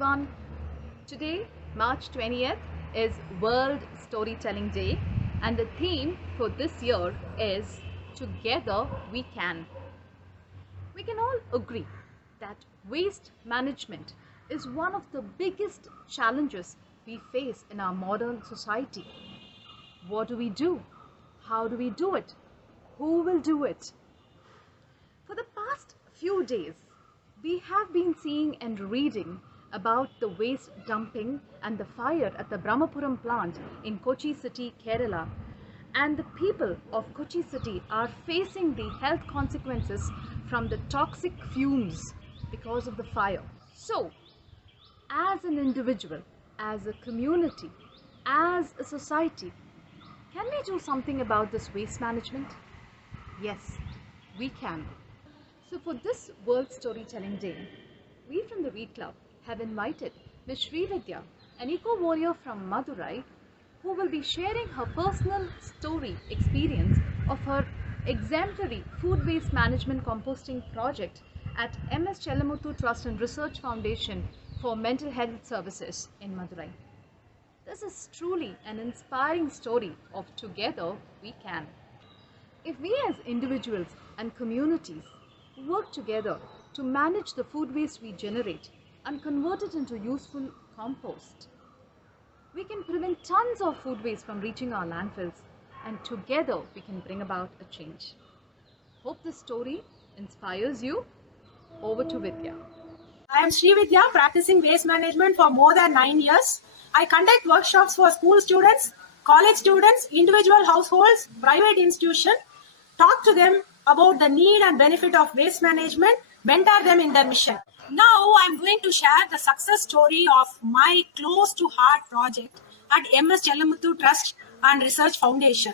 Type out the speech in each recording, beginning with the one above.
everyone. Today, March 20th, is World Storytelling Day, and the theme for this year is Together We Can. We can all agree that waste management is one of the biggest challenges we face in our modern society. What do we do? How do we do it? Who will do it? For the past few days, we have been seeing and reading about the waste dumping and the fire at the Brahmapuram Plant in Kochi city, Kerala. And the people of Kochi city are facing the health consequences from the toxic fumes because of the fire. So, as an individual, as a community, as a society, can we do something about this waste management? Yes, we can. So for this World Storytelling Day, we from the R.E.A.D Club have invited Ms. Srividya, an Eco Warrior from Madurai, who will be sharing her personal story experience of her exemplary food waste management composting project at MS Chellamuthu Trust and Research Foundation for Mental Health Services in Madurai. This is truly an inspiring story of Together We Can. If we as individuals and communities work together to manage the food waste we generate and convert it into useful compost, we can prevent tons of food waste from reaching our landfills, and together we can bring about a change. Hope this story inspires you. Over to Vidya. I am Srividya, practicing waste management for more than 9 years. I conduct workshops for school students, college students, individual households, private institutions, talk to them about the need and benefit of waste management, mentor them in their mission. Now I'm going to share the success story of my close to heart project at MS Chellamuthu Trust and Research Foundation.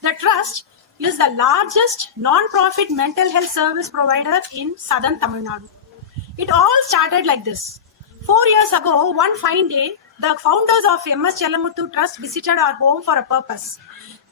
The trust is the largest non-profit mental health service provider in southern Tamil Nadu. It all started like this. 4 years ago, one fine day, the founders of MS Chellamuthu Trust visited our home for a purpose.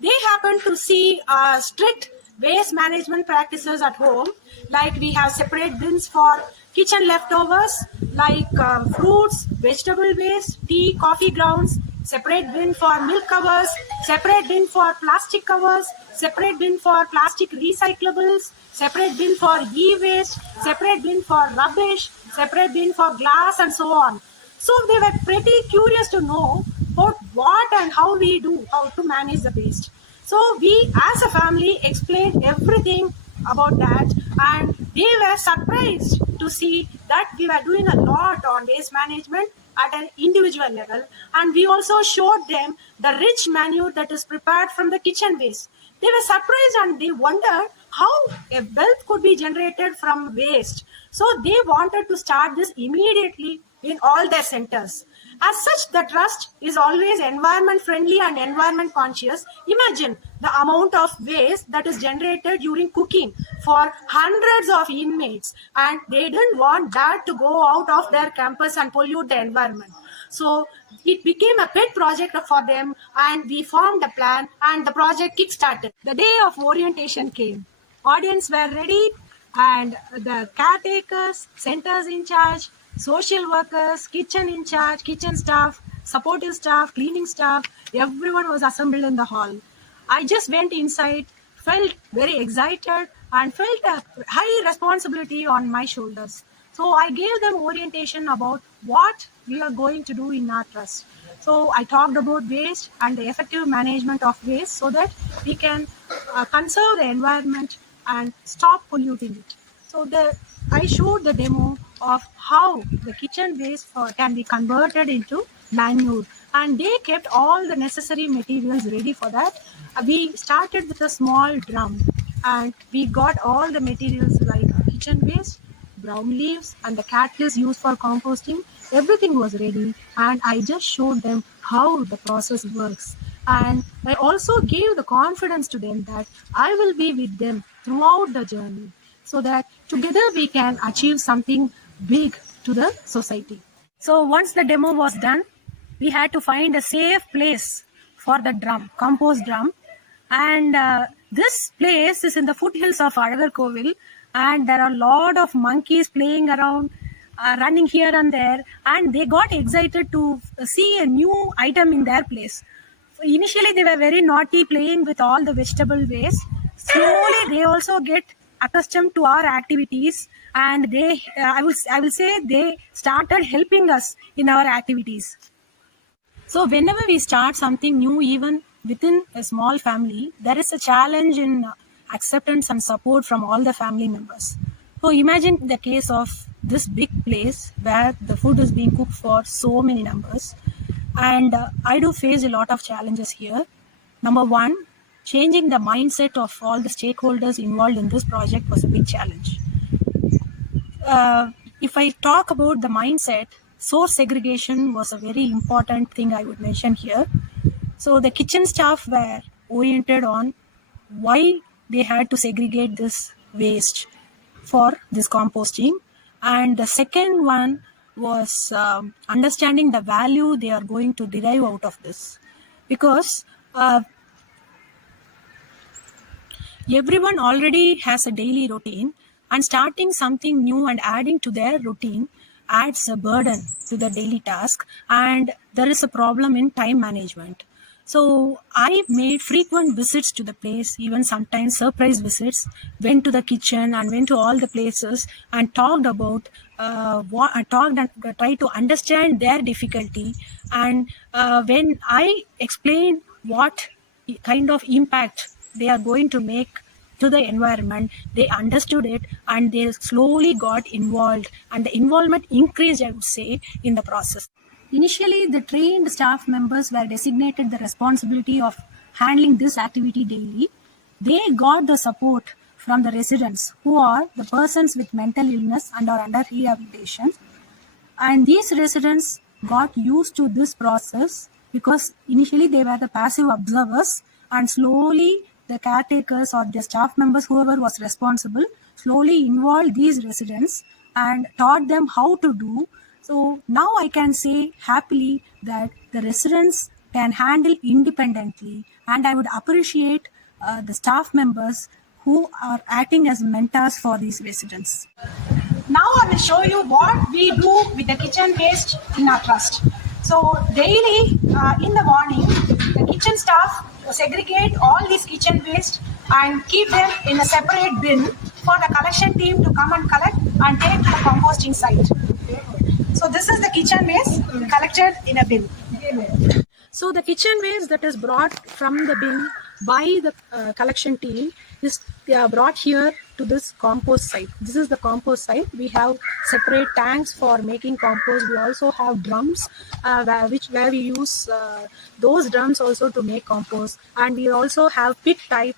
They happened to see strict waste management practices at home, like we have separate bins for kitchen leftovers, like fruits, vegetable waste, tea, coffee grounds, separate bin for milk covers, separate bin for plastic covers, separate bin for plastic recyclables, separate bin for e-waste, separate bin for rubbish, separate bin for glass, and so on. So they were pretty curious to know about what and how to manage the waste. So we as a family explained everything about that, and they were surprised to see that we were doing a lot on waste management at an individual level, and we also showed them the rich menu that is prepared from the kitchen waste. They were surprised and they wondered how a wealth could be generated from waste. So they wanted to start this immediately in all their centers. As such, the trust is always environment friendly and environment conscious. Imagine the amount of waste that is generated during cooking for hundreds of inmates, and they didn't want that to go out of their campus and pollute the environment. So it became a pet project for them, and we formed a plan and the project kick-started. The day of orientation came. Audience were ready, and the caretakers, centers in charge, social workers, kitchen in charge, kitchen staff, supportive staff, cleaning staff, everyone was assembled in the hall. I just went inside, felt very excited, and felt a high responsibility on my shoulders. So I gave them orientation about what we are going to do in our trust. So I talked about waste and the effective management of waste so that we can conserve the environment and stop polluting it. So I showed the demo of how the kitchen waste can be converted into manure, and they kept all the necessary materials ready for that. We started with a small drum, and we got all the materials like kitchen waste, brown leaves, and the catalyst used for composting. Everything was ready, and I just showed them how the process works. And I also gave the confidence to them that I will be with them throughout the journey, so that together we can achieve something big to the society. So once the demo was done, we had to find a safe place for the compost drum. And this place is in the foothills of Adagar Kovil, and there are a lot of monkeys playing around, running here and there, and they got excited to see a new item in their place. Initially, they were very naughty, playing with all the vegetable waste. Slowly, they also get accustomed to our activities, and I will say they started helping us in our activities. So whenever we start something new, even within a small family, there is a challenge in acceptance and support from all the family members. So imagine the case of this big place where the food is being cooked for so many numbers. And I do face a lot of challenges here. Number one, changing the mindset of all the stakeholders involved in this project was a big challenge. If I talk about the mindset, source segregation was a very important thing I would mention here. So the kitchen staff were oriented on why they had to segregate this waste for this composting. And the second one was understanding the value they are going to derive out of this. Because everyone already has a daily routine, and starting something new and adding to their routine adds a burden to the daily task, and there is a problem in time management. So I made frequent visits to the place, even sometimes surprise visits, went to the kitchen and went to all the places and talked about what I talked and tried to understand their difficulty. And when I explained what kind of impact they are going to make to the environment, they understood it and they slowly got involved, and the involvement increased, I would say, in the process. Initially, the trained staff members were designated the responsibility of handling this activity daily. They got the support from the residents, who are the persons with mental illness and are under rehabilitation. And these residents got used to this process because initially they were the passive observers, and slowly the caretakers or the staff members, whoever was responsible, slowly involved these residents and taught them how to do. So now I can say happily that the residents can handle independently, and I would appreciate the staff members who are acting as mentors for these residents. Now I will show you what we do with the kitchen waste in our trust. So daily in the morning, the kitchen staff segregate all these kitchen waste and keep them in a separate bin for the collection team to come and collect and take to the composting site. So this is the kitchen waste collected in a bin. So the kitchen waste that is brought from the bin by the collection team is brought here to this compost site. This is the compost site. We have separate tanks for making compost. We also have drums where we use those drums also to make compost, and we also have pit type.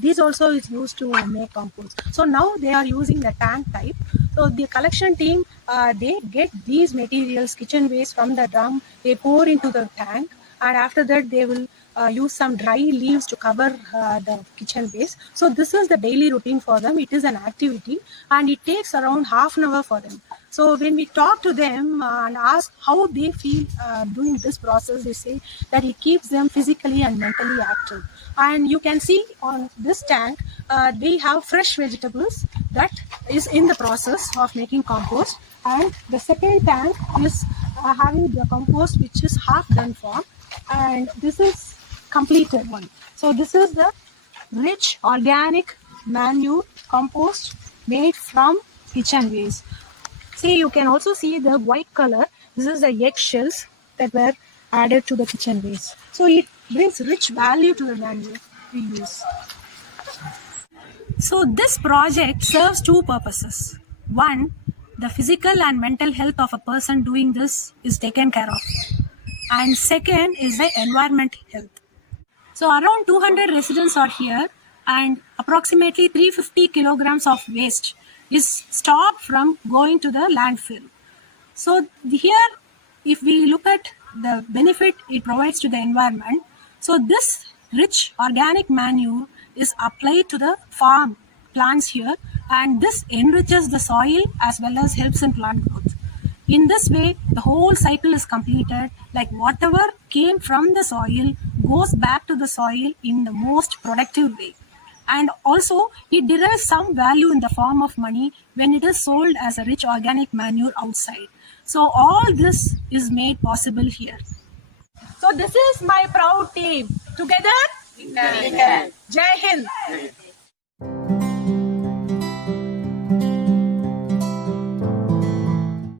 This also is used to make compost. So now they are using the tank type. So the collection team, they get these materials, kitchen waste from the drum, they pour into the tank, and after that they will use some dry leaves to cover the kitchen waste. So this is the daily routine for them. It is an activity and it takes around half an hour for them. So when we talk to them and ask how they feel doing this process, they say that it keeps them physically and mentally active. And you can see on this tank, they have fresh vegetables that is in the process of making compost. And the second tank is having the compost which is half done form, and this is completed one. So this is the rich organic manure compost made from kitchen waste. See, you can also see the white color. This is the eggshells that were added to the kitchen waste. So it brings rich value to the manure we use. So this project serves two purposes. One, the physical and mental health of a person doing this is taken care of. And second is the environment health. So around 200 residents are here, and approximately 350 kilograms of waste is stopped from going to the landfill. So here, if we look at the benefit it provides to the environment, so this rich organic manure is applied to the farm plants here, and this enriches the soil as well as helps in plant growth. In this way, the whole cycle is completed, like whatever came from the soil goes back to the soil in the most productive way. and also it derives some value in the form of money when it is sold as a rich organic manure outside. So all this is made possible here. So this is my proud team. Together, we can. Jai Hind.